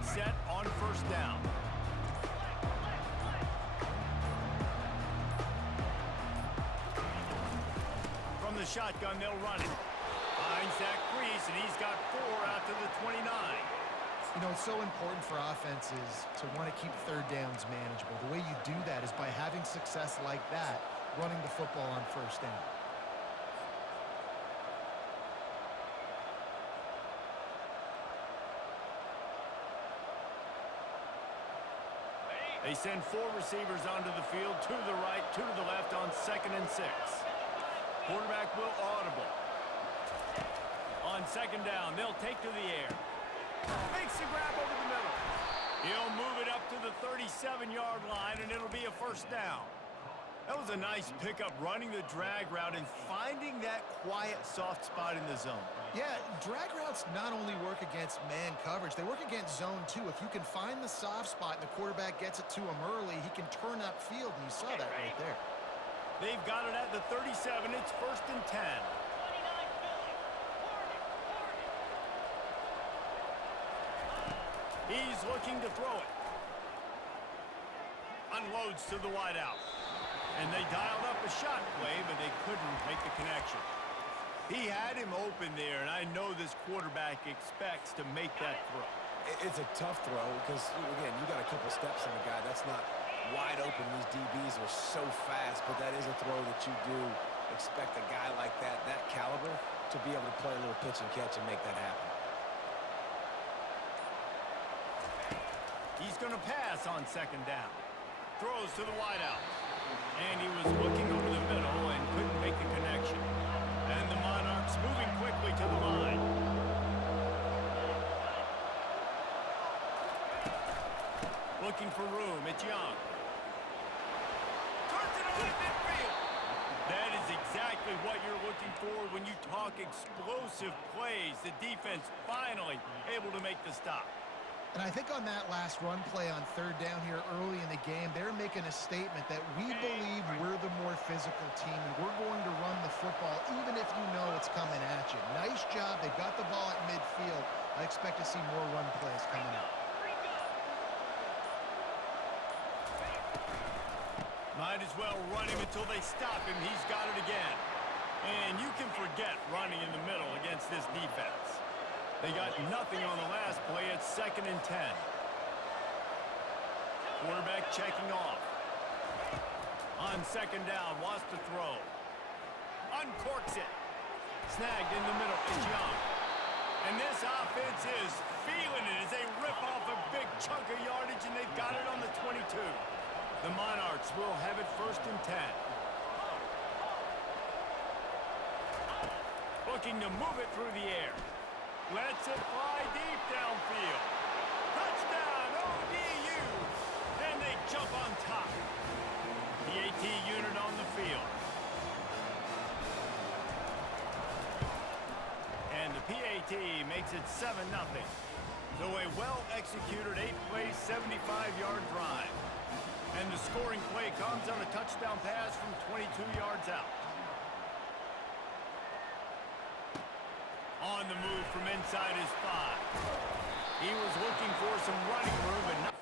get set on first down. From the shotgun, they'll run it. Finds that crease, and he's got 4 out to the 29. You know, it's so important for offenses to want to keep third downs manageable. The way you do that is by having success like that, running the football on first down. They send 4 receivers onto the field, 2 to the right, 2 to the left on 2nd and 6. Quarterback will audible. On 2nd down, they'll take to the air. Makes the grab over the middle. He'll move it up to the 37-yard line, and it'll be a first down. That was a nice pickup, running the drag route and finding that quiet, soft spot in the zone. Yeah, drag routes not only work against man coverage, they work against zone too. If you can find the soft spot and the quarterback gets it to him early, he can turn upfield, and you saw that right there. They've got it at the 37. It's 1st and 10. He's looking to throw it. Unloads to the wideout. And they dialed up a shot play, but they couldn't make the connection. He had him open there, and I know this quarterback expects to make that throw. It's a tough throw because, again, you got a couple steps on the guy. That's not wide open. These DBs are so fast, but that is a throw that you do expect a guy like that caliber, to be able to play a little pitch and catch and make that happen. He's going to pass on 2nd down. Throws to the wideout. And he was looking over the middle and couldn't make the connection. And the Monarchs moving quickly to the line. Looking for room. It's Young. Turns it on at midfield. That is exactly what you're looking for when you talk explosive plays. The defense finally able to make the stop. And I think on that last run play on 3rd down here early in the game, they're making a statement that we believe we're the more physical team, and we're going to run the football even if you know it's coming at you. Nice job. They got the ball at midfield. I expect to see more run plays coming up. Might as well run him until they stop him. He's got it again. And you can forget running in the middle against this defense. They got nothing on the last play. It's 2nd and 10. Quarterback checking off. On 2nd down, wants to throw. Uncorks it. Snagged in the middle. It's Young. And this offense is feeling it as they rip off a big chunk of yardage, and they've got it on the 22. The Monarchs will have it 1st and 10. Looking to move it through the air. Lets it fly deep downfield. Touchdown, ODU! And they jump on top. The AT unit on the field. And the PAT makes it 7-0. So a well-executed 8-play, 75-yard drive. And the scoring play comes on a touchdown pass from 22 yards out. On the move from inside his 5. He was looking for some running room, but not.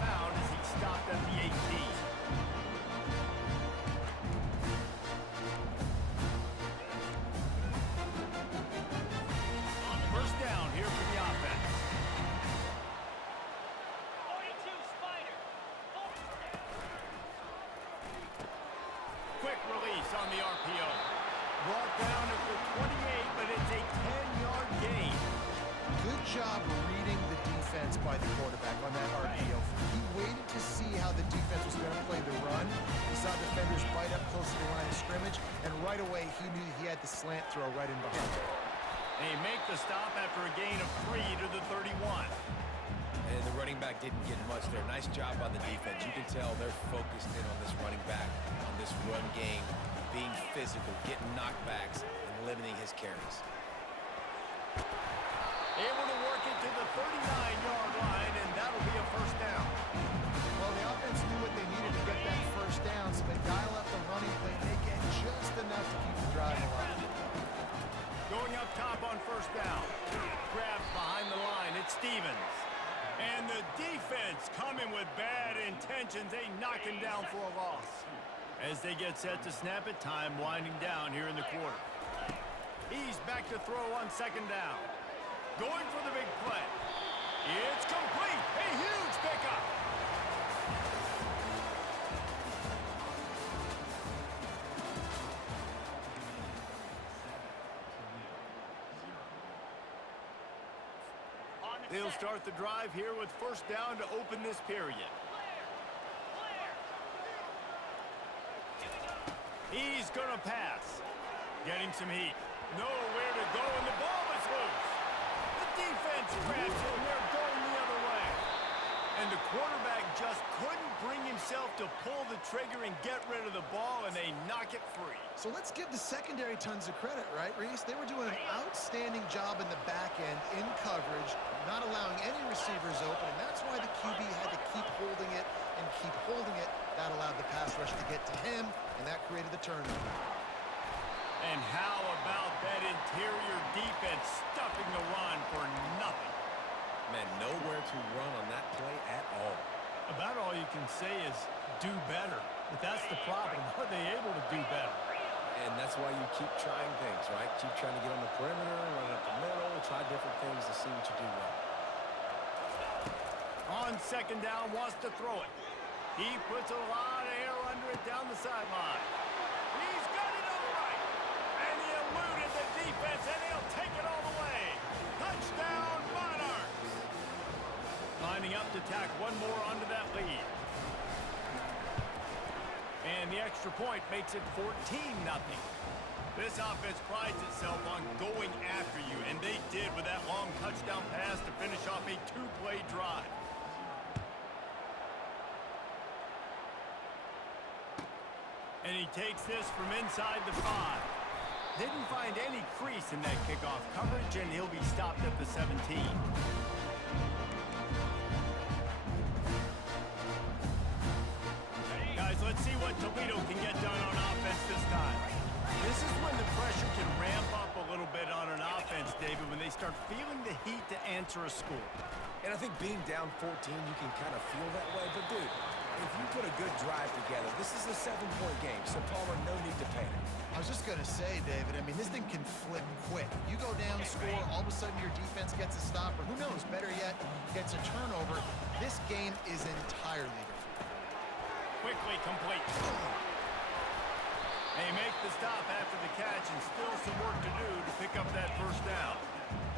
Found as he stopped at the 18. First down here for the offense. 42 Spider. Quick release on the RPO. Brought down at the 28, but it's a 10-yard gain. Good job reading the defense by the quarterback on that RPO. He waited to see how the defense was going to play the run. He saw defenders bite up close to the line of scrimmage, and right away he knew he had the slant throw right in behind him. They make the stop after a gain of 3 to the 31. And the running back didn't get much there. Nice job by the defense. You can tell they're focused in on this running back, on this run game, being physical, getting knockbacks, and limiting his carries. Able to work it to the 39-yard line, and that'll be a first down. Well, the offense knew what they needed to get that first down, so they dial up the running play, and they get just enough to keep the drive alive. Going up top on first down. Grabbed behind the line. It's Stevens. And the defense coming with bad intentions. They knock him down for a loss. As they get set to snap it, time winding down here in the quarter. He's back to throw on second down. Going for the big play. It's complete. A huge pickup. They'll start the drive here with first down to open this period. He's going to pass. Getting some heat. Nowhere to go, and the ball is loose. The defense grabs it, and they're going the other way. And the quarterback just couldn't bring himself to pull the trigger and get rid of the ball, and they knock it free. So let's give the secondary tons of credit, right, Reese? They were doing an outstanding job in the back end, in coverage, not allowing any receivers open, and that's why the QB had to keep holding it and keep holding it. That allowed the pass rush to get to him, and that created the turnover. And how about that interior defense stuffing the run for nothing? Man, nowhere to run on that play at all. About all you can say is do better. But that's the problem. Are they able to do better? And that's why you keep trying things, right? Keep trying to get on the perimeter, run up the middle, try different things to see what you do well. On second down, wants to throw it. He puts a lot of air under it down the sideline. He's got it on the right. And he eluded the defense, and he'll take it all the way. Touchdown, Monarchs. Lining up to tack one more onto that lead. And the extra point makes it 14-0. This offense prides itself on going after you, and they did with that long touchdown pass to finish off a two-play drive. And he takes this from inside the 5. Didn't find any crease in that kickoff coverage, and he'll be stopped at the 17. Guys, let's see what Toledo can get done on offense this time. This is when the pressure can ramp up a little bit on an offense, David, when they start feeling the heat to answer a score. And I think being down 14, you can kind of feel that way. But, dude, if you put a good drive together, this is a 7-point game, so Palmer, no need to panic. I was just going to say, David, I mean, this thing can flip quick. You go down, score, all of a sudden your defense gets a stop, or who knows, better yet, gets a turnover. This game is entirely different. Quickly complete. They make the stop after the catch, and still some work to do to pick up that first down.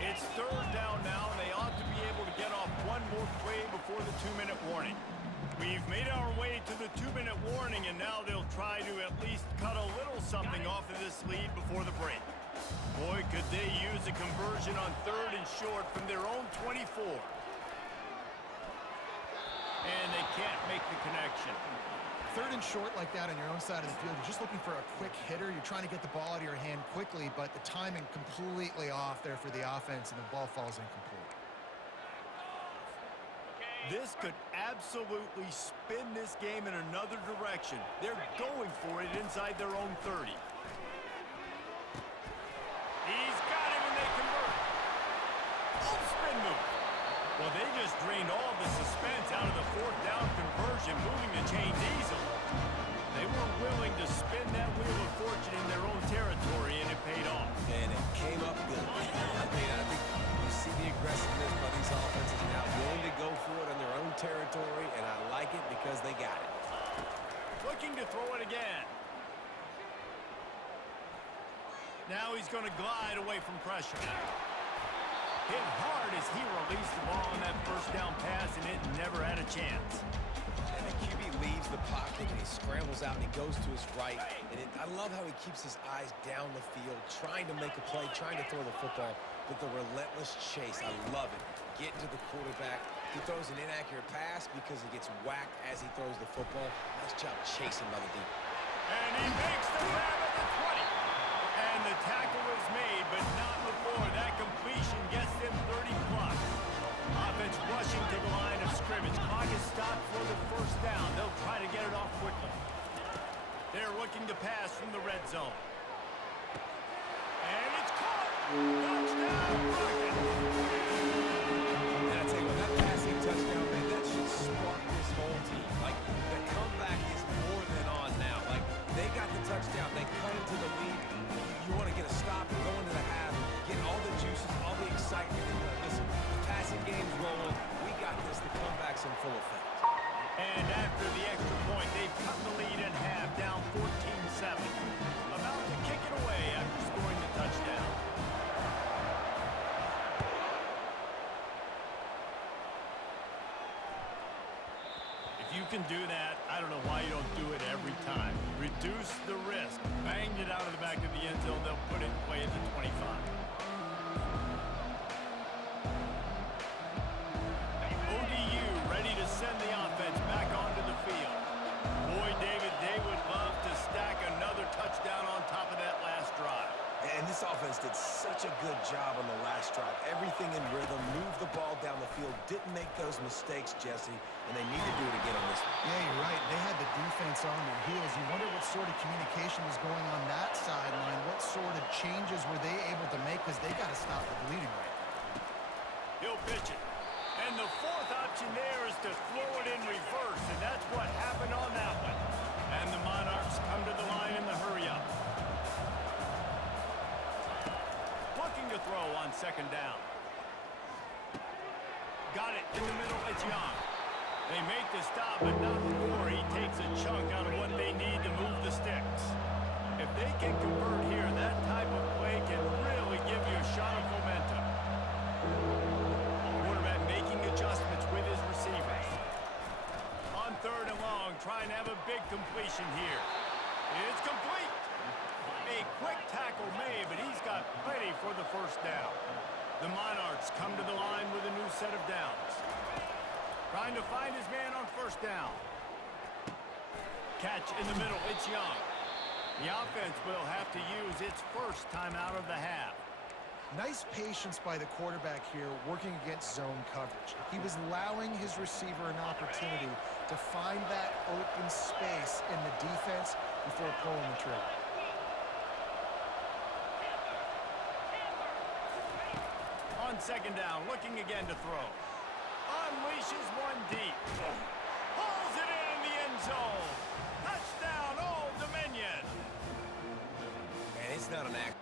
It's third down now, and they ought to be able to get off one more play before the 2-minute warning. We've made our way to the 2-minute warning, and now they'll try to at least cut a little something off of this lead before the break. Boy, could they use a conversion on 3rd and short from their own 24. And they can't make the connection. 3rd and short like that on your own side of the field, you're just looking for a quick hitter. You're trying to get the ball out of your hand quickly, but the timing completely off there for the offense, and the ball falls incomplete. This could absolutely spin this game in another direction. They're going for it inside their own 30. He's got him, and they convert. Oh, spin move. Well, they just drained all the suspense out of the 4th down conversion, moving the chains easily. They were willing to spin that wheel of fortune in their own territory, and it paid off. And it came up good. I think you see the aggressiveness by these offenses now, willing to go for it on their own territory, and I like it because they got it. Looking to throw it again. Now he's going to glide away from pressure. Hit hard as he released the ball on that first down pass, and it never had a chance. And the QB leaves the pocket, and he scrambles out, and he goes to his right. And I love how he keeps his eyes down the field, trying to make a play, trying to throw the football, but the relentless chase, I love it. Get to the quarterback. He throws an inaccurate pass because he gets whacked as he throws the football. Nice job chasing by the deep. And he makes the grab at the 20. And the tackle is made, but not before that completion gets them 30-plus. Offense rushing to the line of scrimmage. Clock is stopped for the first down. They'll try to get it off quickly. They're looking to pass from the red zone. And it's caught. Touchdown, Rockets. And I tell you what, that passing touchdown, man, that should spark this whole team. Like, the comeback is more than on now. Like, they got the touchdown. They cut into the lead. You want to get a stop and go into the half, get all the juices, all the excitement. And listen, the passing game's rolling. We got this. The comeback's in full effect. And after the extra point, they've cut the lead in half, down 14-7. About to kick it away after scoring the touchdown. If you can do that, I don't know why you don't do it every time. Reduce the risk. Banged it out of the back of the end zone. They'll put it in play at the 25. ODU ready to send the offense back onto the field. Boy, David, they would love to stack another touchdown on top of that last drive. And this offense did such a good job on the last drive. Everything in rhythm, moved the ball down the field, didn't make those mistakes, Jesse, and they need to do it again on this one. Yeah, you're right. They had the defense on their heels. You wonder what sort of communication was going on that sideline. What sort of changes were they able to make, because they got to stop the bleeding right now. He'll pitch it. And the fourth option there is to throw it in reverse, and that's what happened on that one. And the Monarchs come to the line in the hurry-up. Looking to throw on second down. Got it in the middle, it's Young. They make the stop, but not before he takes a chunk out of what they need to move the sticks. If they can convert here, that type of play can really give you a shot of momentum. Quarterback making adjustments with his receivers. On third and long, trying to have a big completion here. It's complete. A quick tackle made, but he's got plenty for the first down. The Monarchs come to the line with a new set of downs. Trying to find his man on first down. Catch in the middle, it's Young. The offense will have to use its first time out of the half. Nice patience by the quarterback here, working against zone coverage. He was allowing his receiver an opportunity to find that open space in the defense before pulling the trigger. On second down, looking again to throw. Unleashes one deep. Pulls it in the end zone. Touchdown, Old Dominion. And it's not an act.